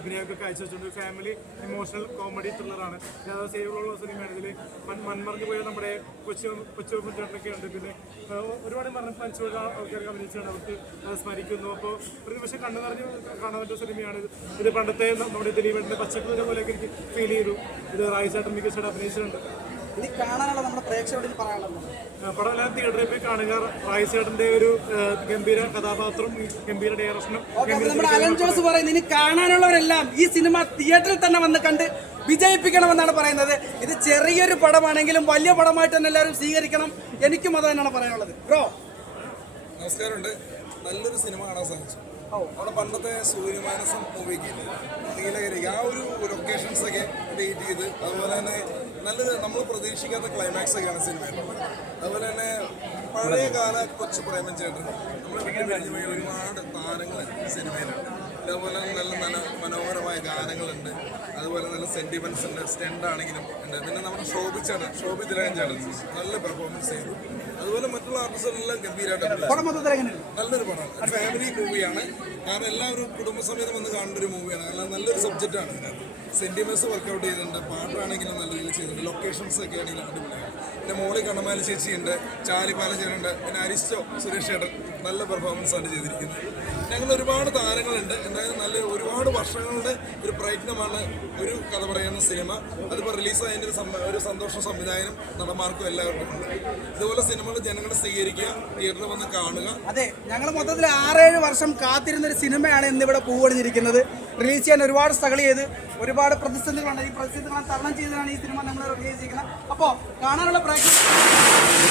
അഭിനയമൊക്കെ കാഴ്ചവെച്ചുകൊണ്ട് family emotional comedy ത്രില്ലറാണ്. സേവുള്ള സിനിമയാണ്. ഇതിൽ മൺമറഞ്ഞു പോയ നമ്മുടെ കൊച്ചുകുട്ടനൊക്കെ ഉണ്ട്. പിന്നെ ഒരുപാട് മരിച്ചുപോയ ആൾക്കാർക്ക് അഭിനയിച്ചാണ് അവർക്ക് സ്മരിക്കുന്നു. അപ്പോൾ ഒരു നിമിഷം കണ്ണു നിറഞ്ഞ് കാണാൻ പറ്റുന്ന സിനിമയാണ് ഇത്. പണ്ടത്തെ നമ്മുടെ ദിലീപേട്ടൻ്റെ പച്ചക്കുതിര പോലെയൊക്കെ എനിക്ക് ഫീൽ ചെയ്തു. ഇത് റായി ചേട്ടൻ മികച്ചേട്ടൻ അഭിനയിച്ചിട്ടുണ്ട്. ഇനി കാണാനുള്ള നമ്മുടെ പ്രേക്ഷകരോട് പറയാനുള്ളത് പടമെല്ലാം തിയേറ്ററിൽ പോയി കാണുക. റായി ചേട്ടന്റെ ഒരു ഗംഭീര കഥാപാത്രവും ഗംഭീര ഡയറക്ഷനും. നമ്മുടെ അലൻ ജോസ് പറയുന്നത് ഇനി കാണാനുള്ളവരെല്ലാം ഈ സിനിമ തിയേറ്ററിൽ തന്നെ വന്ന് കണ്ട് വിജയിപ്പിക്കണമെന്നാണ് പറയുന്നത്. ഇത് ചെറിയൊരു പടമാണെങ്കിലും വലിയ പടമായിട്ട് തന്നെ എല്ലാവരും സ്വീകരിക്കണം. എനിക്കും അത് തന്നെയാണ് പറയാനുള്ളത്. ബ്രോ നമസ്കാരമുണ്ട്. നല്ലൊരു സിനിമ കാണാൻ സാധിച്ചു. അവിടെ പണ്ടത്തെ സൂര്യമാനസം മൂവിക്ക് നീലഗിരി ആ ഒരു ലൊക്കേഷൻസ് ഒക്കെ ക്രിയേറ്റ് ചെയ്ത്, അതുപോലെ തന്നെ നല്ലൊരു നമ്മൾ പ്രതീക്ഷിക്കാത്ത ക്ലൈമാക്സ് ഒക്കെയാണ് സിനിമയിൽ. അതുപോലെ തന്നെ പഴയ കാല കൊച്ചു പ്രേമൻ ചേട്ടൻ നമ്മളെ വിട്ടുപിരിഞ്ഞു പോയ ഒരുപാട് താരങ്ങൾ സിനിമയിലുണ്ട്. അതുപോലെ നല്ല മനോഹരമായ ഗാനങ്ങളുണ്ട്. അതുപോലെ നല്ല സെന്റിമെന്റ്സ് ഉണ്ട്. സ്റ്റണ്ട് ആണെങ്കിലും ഉണ്ട്. പിന്നെ നമ്മുടെ ശോഭിതിലകൻ ചേട്ടൻ നല്ല പെർഫോമൻസ് ചെയ്തു. അതുപോലെ മറ്റുള്ള ആർട്ടിസ്റ്റുകളെല്ലാം ഗംഭീരമായിട്ട് നല്ലൊരു പടമാണ്. ഫാമിലി മൂവിയാണ്. കാരണം എല്ലാവരും കുടുംബസമേതം വന്ന് കാണേണ്ട ഒരു മൂവിയാണ്. കാരണം നല്ലൊരു സബ്ജക്റ്റാണ്. ഇതിനകത്ത് സെന്റിമെന്റ്സ് വർക്കൗട്ട് ചെയ്തിട്ടുണ്ട്. പാട്ടാണെങ്കിലും നല്ല രീതിയിൽ ചെയ്തിട്ടുണ്ട്. ലൊക്കേഷൻസ് ഒക്കെ ആണെങ്കിലും അടിപൊളിയാണ്. പിന്നെ മോളി കണ്ണമാലി ചേച്ചിയുണ്ട്, ചാലിപ്പാല ചേട്ടനുണ്ട്, പിന്നെ അരിസ്റ്റോ സുരേഷ് ചേട്ടൻ നല്ല പെർഫോമൻസ് ആണ് ചെയ്തിരിക്കുന്നത്. ഞങ്ങൾ ഒരുപാട് താരങ്ങളുണ്ട്. എന്തായാലും നല്ല ഒരുപാട് വർഷങ്ങളുടെ ഒരു പ്രയത്നമാണ് ഒരു കഥ പറയുന്ന സിനിമ. അതിപ്പോൾ റിലീസായതിൻ്റെ ഒരു സന്തോഷം സംവിധായകനും നടന്മാർക്കും എല്ലാവർക്കും ഉണ്ട്. ഇതുപോലെ സിനിമകൾ ജനങ്ങളെ സ്വീകരിക്കുക, തിയേറ്ററിൽ വന്ന് കാണുക. അതെ, ഞങ്ങൾ മൊത്തത്തിൽ 6-7 വർഷം കാത്തിരുന്ന ഒരു സിനിമയാണ് ഇന്നിവിടെ പൂവണിഞ്ഞിരിക്കുന്നത്. റിലീസ് ചെയ്യാൻ ഒരുപാട് സ്ട്രഗിൾ ചെയ്ത് ഒരുപാട് പ്രതിസന്ധികളുണ്ട്. ഈ പ്രതിസന്ധികളെ തരണം ചെയ്താണ് ഈ സിനിമ നമ്മൾ റിലീസ് ചെയ്യുന്നത്. അപ്പോൾ കാണാനുള്ള പ്രേക്ഷകർ